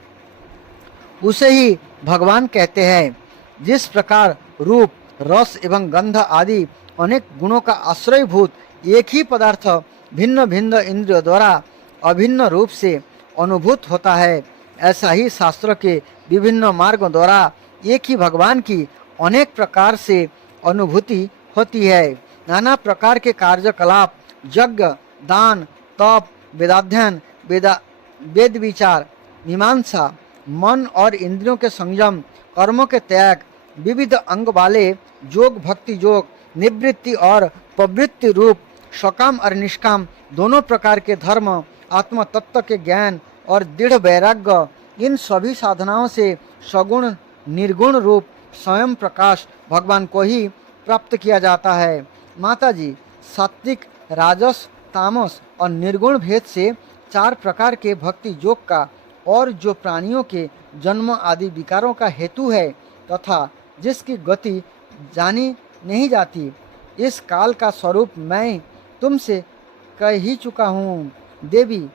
उसे ही भगवान कहते हैं। जिस प्रकार रूप, रस एवं गंध आदि अनेक गुणों का आश्रयभूत एक ही पदार्थ भिन्न भिन्न इंद्रियों द्वारा अभिन्न रूप से अनुभूत होता है, ऐसा ही शास्त्र के विभिन्न मार्गों द्वारा एक ही भगवान की अनेक प्रकार से अनुभूति होती है। नाना प्रकार के कार्यकलाप, यज्ञ, दान, तप, वेदाध्ययन, वेद विचार, मीमांसा, मन और इंद्रियों के संयम, कर्मों के त्याग, विविध अंग वाले योग, भक्ति योग, निवृत्ति और प्रवृत्ति रूप सकाम और निष्काम दोनों प्रकार के धर्म, आत्म तत्व के ज्ञान और दृढ़ वैराग्य, इन सभी साधनाओं से सगुण निर्गुण रूप स्वयं प्रकाश भगवान को ही प्राप्त किया जाता है। माताजी, सात्विक, राजस, तामस और निर्गुण भेद से 4 प्रकार के भक्ति योग का और जो प्राणियों के जन्म आदि विकारों का हेतु है तथा जिसकी गति जानी नहीं जाती, इस काल का स्वरूप मैं तुमसे कह ही चुका हूँ। देवी,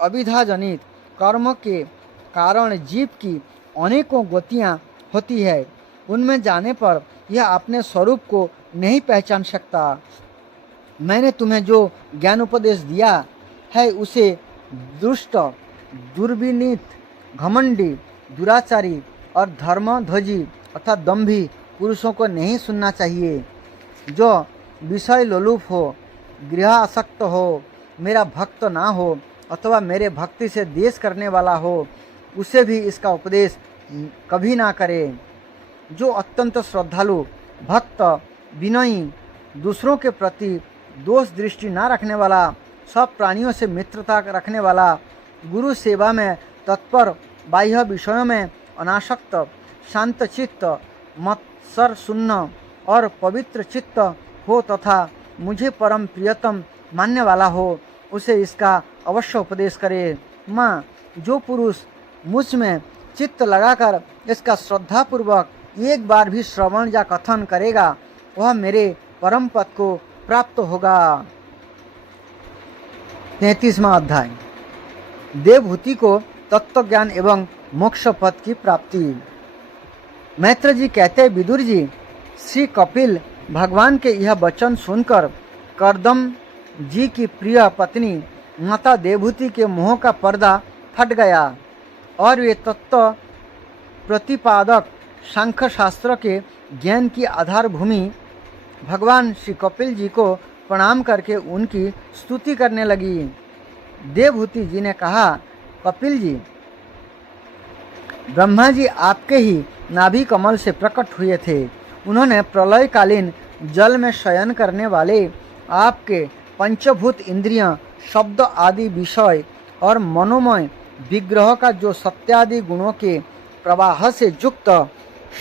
अविद्याजनित कर्म के कारण जीव की अनेकों गतियाँ होती है, उनमें जाने पर यह अपने स्वरूप को नहीं पहचान सकता। मैंने तुम्हें जो ज्ञान उपदेश दिया है उसे दुष्ट, दुर्विनीत, घमंडी, दुराचारी और धर्मध्वजी अर्थात दंभी पुरुषों को नहीं सुनना चाहिए। जो विषय लोलुप हो, गृह आसक्त हो, मेरा भक्त ना हो अथवा मेरे भक्ति से द्वेष करने वाला हो, उसे भी इसका उपदेश कभी ना करे। जो अत्यंत श्रद्धालु, भक्त, विनयी, दूसरों के प्रति दोष दृष्टि ना रखने वाला, सब प्राणियों से मित्रता रखने वाला, गुरु सेवा में तत्पर, बाह्य विषयों में अनासक्त, शांत चित्त, मत्सर शून्य और पवित्र चित्त हो तथा मुझे परम प्रियतम मानने वाला हो, उसे इसका अवश्य उपदेश करे। माँ, जो पुरुष मुझ में चित्त लगाकर इसका श्रद्धापूर्वक एक बार भी श्रवण या कथन करेगा, वह मेरे परम पद को प्राप्त होगा। 33वां अध्याय, देवहूति को तत्व ज्ञान एवं मोक्ष पद की प्राप्ति। मैत्र जी कहते, विदुर जी, श्री कपिल भगवान के यह वचन सुनकर कर्दम जी की प्रिय पत्नी माता देवहूति के मोह का पर्दा फट गया और वे तत्व प्रतिपादक सांख्य शास्त्र के ज्ञान की आधारभूमि भगवान श्री कपिल जी को प्रणाम करके उनकी स्तुति करने लगी। देवहूति जी ने कहा, कपिल जी, ब्रह्मा जी आपके ही नाभि कमल से प्रकट हुए थे। उन्होंने प्रलयकालीन जल में शयन करने वाले आपके पंचभूत इंद्रियां, शब्द आदि विषय और मनोमय विग्रह का जो सत्यादि गुणों के प्रवाह से युक्त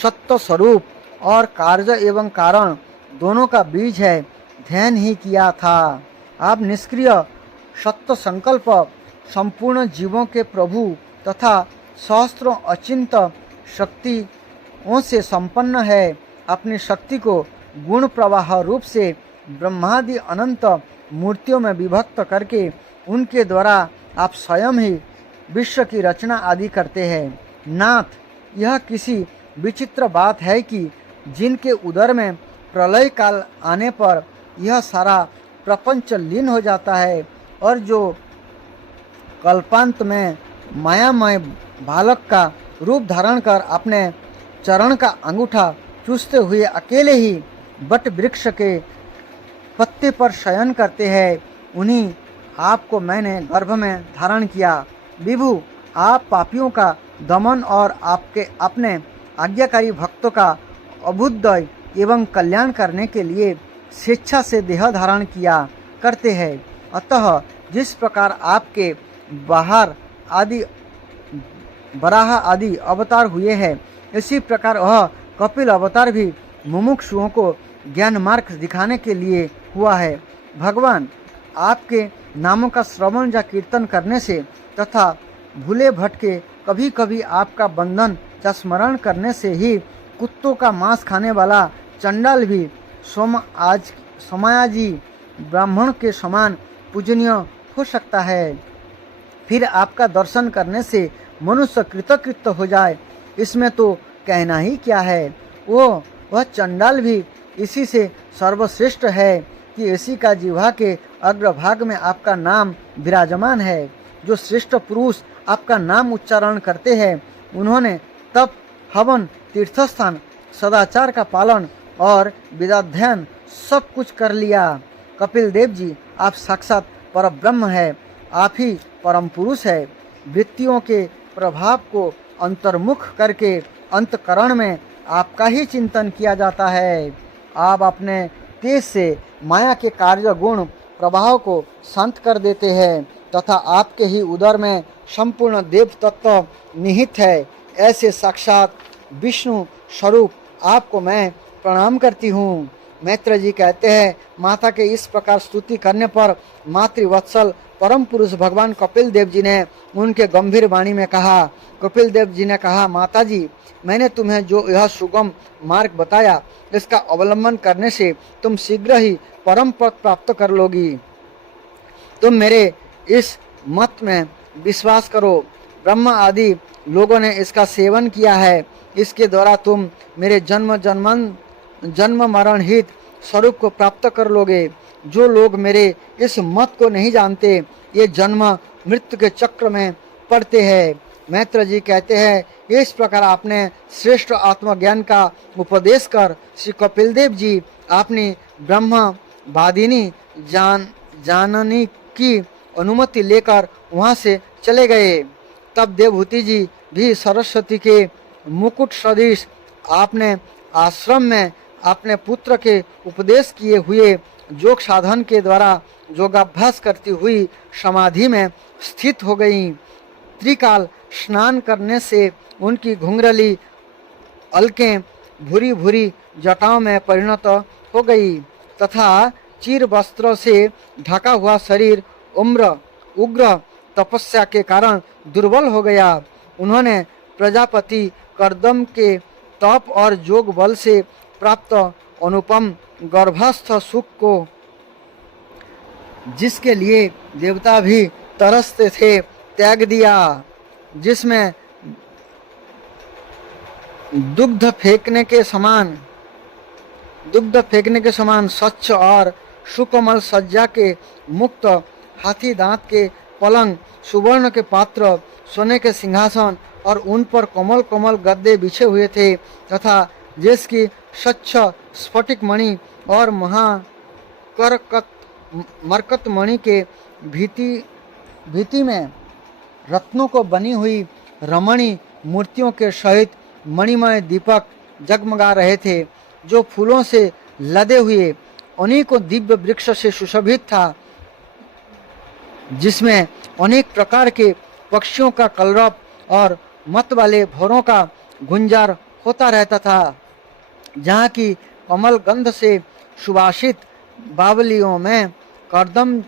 सत्य स्वरूप और कार्य एवं कारण दोनों का बीज है, ध्यान ही किया था। आप निष्क्रिय सत्य संकल्प, संपूर्ण जीवों के प्रभु तथा सहस्त्रों अचिंत शक्तियों से संपन्न है। अपनी शक्ति को गुण प्रवाह रूप से ब्रह्मादि अनंत मूर्तियों में विभक्त करके उनके द्वारा आप स्वयं ही विश्व की रचना आदि करते हैं। नाथ, यह किसी विचित्र बात है कि जिनके उदर में प्रलय काल आने पर यह सारा प्रपंच लीन हो जाता है और जो कल्पांत में मायामय बालक का रूप धारण कर अपने चरण का अंगूठा चूसते हुए अकेले ही बट वृक्ष के पत्ते पर शयन करते हैं, उन्हीं आपको मैंने गर्भ में धारण किया। विभु, आप पापियों का दमन और आपके अपने आज्ञाकारी भक्तों का अभ्युदय एवं कल्याण करने के लिए स्वेच्छा से देह धारण किया करते हैं। अतः जिस प्रकार आपके बराह आदि अवतार हुए हैं, इसी प्रकार वह कपिल अवतार भी मुमुक्षुओं को ज्ञान मार्ग दिखाने के लिए हुआ है। भगवान, आपके नामों का श्रवण या कीर्तन करने से तथा भूले भटके कभी कभी आपका बंधन या स्मरण करने से ही कुत्तों का मांस खाने वाला चंडाल भी समायाजी ब्राह्मण के समान पूजनीय हो सकता है। फिर आपका दर्शन करने से मनुष्य कृतकृत्य हो जाए, इसमें तो कहना ही क्या है। वह चंडाल भी इसी से सर्वश्रेष्ठ है कि इसी का जिह्वा के अग्रभाग में आपका नाम विराजमान है। जो श्रेष्ठ पुरुष आपका नाम उच्चारण करते हैं, उन्होंने तप, हवन, तीर्थस्थान, सदाचार का पालन और वेदाध्ययन सब कुछ कर लिया। कपिल देव जी, आप साक्षात परब्रह्म है, आप ही परम पुरुष है। वृत्तियों के प्रभाव को अंतर्मुख करके अंतकरण में आपका ही चिंतन किया जाता है। आप अपने तेज से माया के कार्य गुण प्रभाव को शांत कर देते हैं तथा आपके ही उदर में संपूर्ण देव तत्व निहित है। ऐसे साक्षात विष्णु स्वरूप आपको मैं प्रणाम करती हूँ। मैत्र जी कहते हैं, माता के इस प्रकार स्तुति करने पर मातृवत्सल परम पुरुष भगवान कपिल देव जी ने उनके गंभीर वाणी में कहा। कपिल देव जी ने कहा, माता जी, मैंने तुम्हें जो यह सुगम मार्ग बताया, इसका अवलंबन करने से तुम शीघ्र ही परम पद प्राप्त कर लोगी। तुम मेरे इस मत में विश्वास करो। ब्रह्मा आदि लोगों ने इसका सेवन किया है। इसके द्वारा तुम मेरे जन्म मरण हित स्वरूप को प्राप्त कर लोगे। जो लोग मेरे इस मत को नहीं जानते, ये जन्म मृत्यु के चक्र में पड़ते हैं। मैत्र जी कहते हैं, इस प्रकार आपने श्रेष्ठ आत्मज्ञान का उपदेश कर श्री कपिल देव जी अपनी ब्रह्म वादिनी जाननी की अनुमति लेकर वहाँ से चले गए। तब देवहूति जी भी सरस्वती के मुकुट सदृश आपने आश्रम में अपने पुत्र के उपदेश किए हुए योग साधन के द्वारा योगाभ्यास करती हुई समाधि में स्थित हो गई। त्रिकाल स्नान करने से उनकी घुंघरली अलकें भूरी भूरी जटाओं में परिणत हो गई तथा चीर वस्त्रों से ढका हुआ शरीर उग्र तपस्या के कारण दुर्बल हो गया। उन्होंने प्रजापति कर्दम के तप और योग बल से प्राप्त अनुपम गर्भस्थ सुख को, जिसके लिए देवता भी तरसते थे, त्याग दिया। जिसमें दुग्ध फेंकने के समान स्वच्छ और सुकोमल सज्जा के मुक्त हाथी दांत के पलंग, सुवर्ण के पात्र, सोने के सिंहासन और उन पर कोमल कोमल गद्दे बिछे हुए थे तथा जिसकी स्वच्छ स्फटिक मणि और महाकरकत मरकत मणि के भीति में रत्नों को बनी हुई रमणी मूर्तियों के सहित मणिमय दीपक जगमगा रहे थे, जो फूलों से लदे हुए उन्हीं को दिव्य वृक्ष से सुशोभित था, जिसमें अनेक प्रकार के पक्षियों का कलरव और मत वाले भौरों का गुंजार होता रहता था, जहाँ की कमल गंध से सुवासित बावलियों में करदम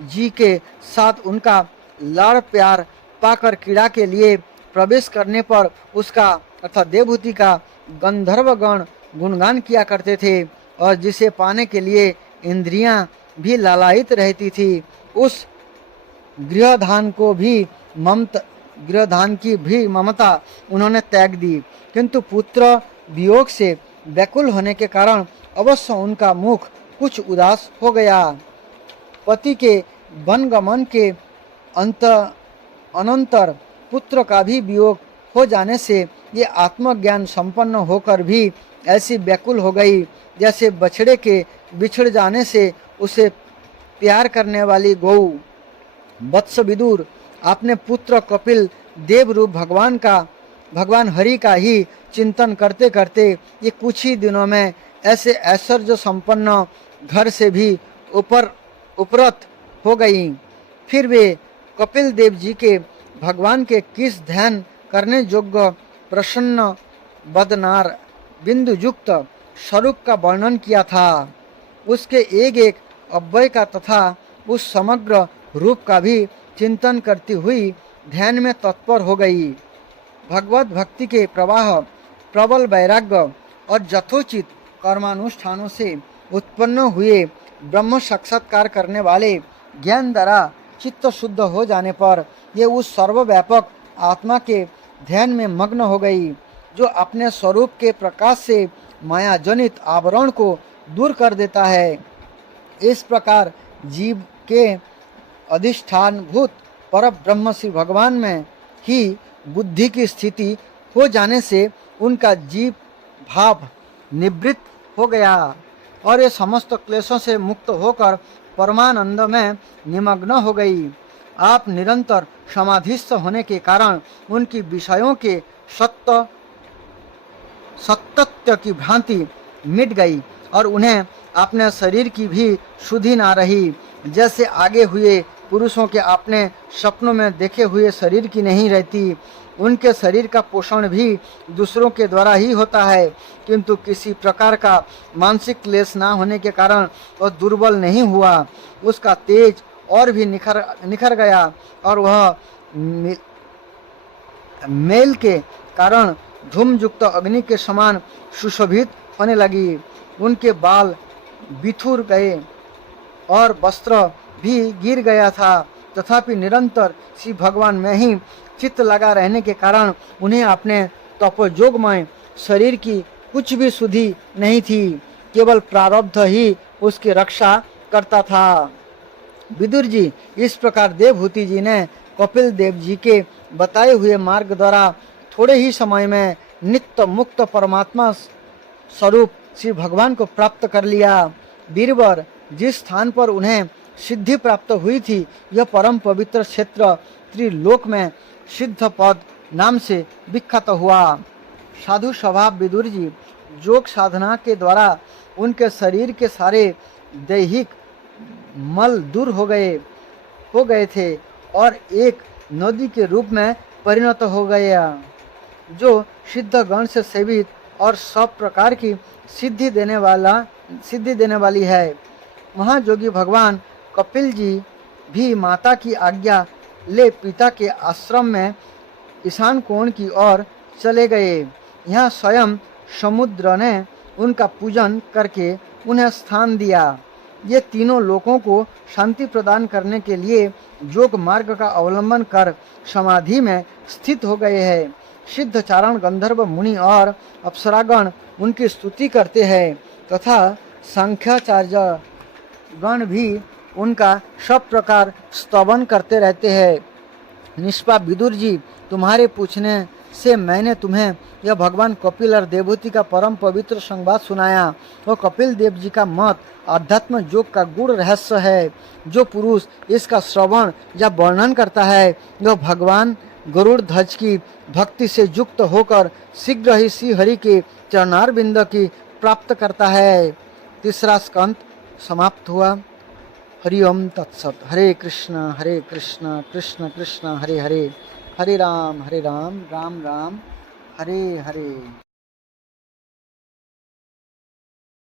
जी के साथ उनका लाड़ प्यार पाकर कीड़ा के लिए प्रवेश करने पर उसका अर्थात देवहूति का गंधर्वगण गुणगान किया करते थे और जिसे पाने के लिए इंद्रियां भी लालायित रहती थी। उस गृहधान की भी ममता उन्होंने त्याग दी, किंतु पुत्र वियोग से व्याकुल होने के कारण अवश्य उनका मुख कुछ उदास हो गया। पति के वनगमन के अनंतर पुत्र का भी वियोग हो जाने से ये आत्मज्ञान संपन्न होकर भी ऐसी व्याकुल हो गई जैसे बछड़े के बिछड़ जाने से उसे प्यार करने वाली गौ। वत्स विदुर, अपने पुत्र कपिल देव रूप भगवान हरि का ही चिंतन करते करते ये कुछ ही दिनों में ऐसे ऐश्वर्य संपन्न घर से भी उपरत हो गई। फिर वे कपिल देव जी के भगवान के किस ध्यान करने योग्य प्रसन्न बदनार बिंदु युक्त स्वरूप का वर्णन किया था, उसके एक एक अव्यय का तथा उस समग्र रूप का भी चिंतन करती हुई ध्यान में तत्पर हो गई। भगवत भक्ति के प्रवाह, प्रबल वैराग्य और यथोचित कर्मानुष्ठानों से उत्पन्न हुए ब्रह्म साक्षात्कार करने वाले ज्ञान द्वारा चित्त शुद्ध हो जाने पर ये उस सर्वव्यापक आत्मा के ध्यान में मग्न हो गई, जो अपने स्वरूप के प्रकाश से माया जनित आवरण को दूर कर देता है। इस प्रकार जीव के अधिष्ठानभूत पर ब्रह्म श्री भगवान में ही बुद्धि की स्थिति हो जाने से उनका जीव भाव निवृत्त हो गया और ये समस्त क्लेशों से मुक्त होकर परमानंद में निमग्न हो गई। आप निरंतर समाधिस्थ होने के कारण उनकी विषयों के सत्य की भ्रांति मिट गई और उन्हें अपने शरीर की भी सुधि ना रही। जैसे आगे हुए पुरुषों के अपने सपनों में देखे हुए शरीर की नहीं रहती, उनके शरीर का पोषण भी दूसरों के द्वारा ही होता है, किंतु किसी प्रकार का मानसिक क्लेश ना होने के कारण वह दुर्बल नहीं हुआ। उसका तेज और भी निखर गया और वह मेल के कारण धूमयुक्त अग्नि के समान सुशोभित होने लगी। उनके बाल बिथुर गए और वस्त्र भी गिर गया था, तथापि निरंतर श्री भगवान में ही चित्त लगा रहने के कारण उन्हें अपने तपोयोगमय शरीर की कुछ भी सुधि नहीं थी, केवल प्रारब्ध ही उसकी रक्षा करता था। विदुर जी, इस प्रकार देवहूति जी ने कपिल देव जी के बताए हुए मार्ग द्वारा थोड़े ही समय में नित्य मुक्त परमात्मा स्वरूप श्री भगवान को प्राप्त कर लिया। वीरवर, जिस स्थान पर उन्हें सिद्धि प्राप्त हुई थी, यह परम पवित्र क्षेत्र त्रिलोक में सिद्ध पद नाम से विख्यात हुआ। साधु स्वभाव विदुर जी योग साधना के द्वारा उनके शरीर के सारे दैहिक मल दूर हो गए थे और एक नदी के रूप में परिणत हो गया, जो सिद्ध गण से सेवित और सब प्रकार की सिद्धि देने वाली है। महायोगी भगवान कपिल जी भी माता की आज्ञा ले पिता के आश्रम में ईशान कोण की ओर चले गए। यहाँ स्वयं समुद्र ने उनका पूजन करके उन्हें स्थान दिया। ये तीनों लोगों को शांति प्रदान करने के लिए योग मार्ग का अवलंबन कर समाधि में स्थित हो गए हैं। सिद्ध चारण गंधर्व मुनि और अप्सरागण उनकी स्तुति करते हैं तथा सांख्याचार्य गण भी उनका सब प्रकार स्तवन करते रहते हैं। निष्पाप विदुर जी, तुम्हारे पूछने से मैंने तुम्हें यह भगवान कपिल और देवहूति का परम पवित्र संवाद सुनाया। वो कपिल देव जी का मत अध्यात्म योग का गूढ़ रहस्य है। जो पुरुष इसका श्रवण या वर्णन करता है वह भगवान गरुड़ ध्वज की भक्ति से युक्त होकर शीघ्र ही श्री हरि के चरणारविंद की प्राप्त करता है। तीसरा स्कंद समाप्त हुआ। हरि ओम तत्सत। हरे कृष्ण कृष्ण कृष्ण हरे हरे, हरे राम राम राम हरे हरे।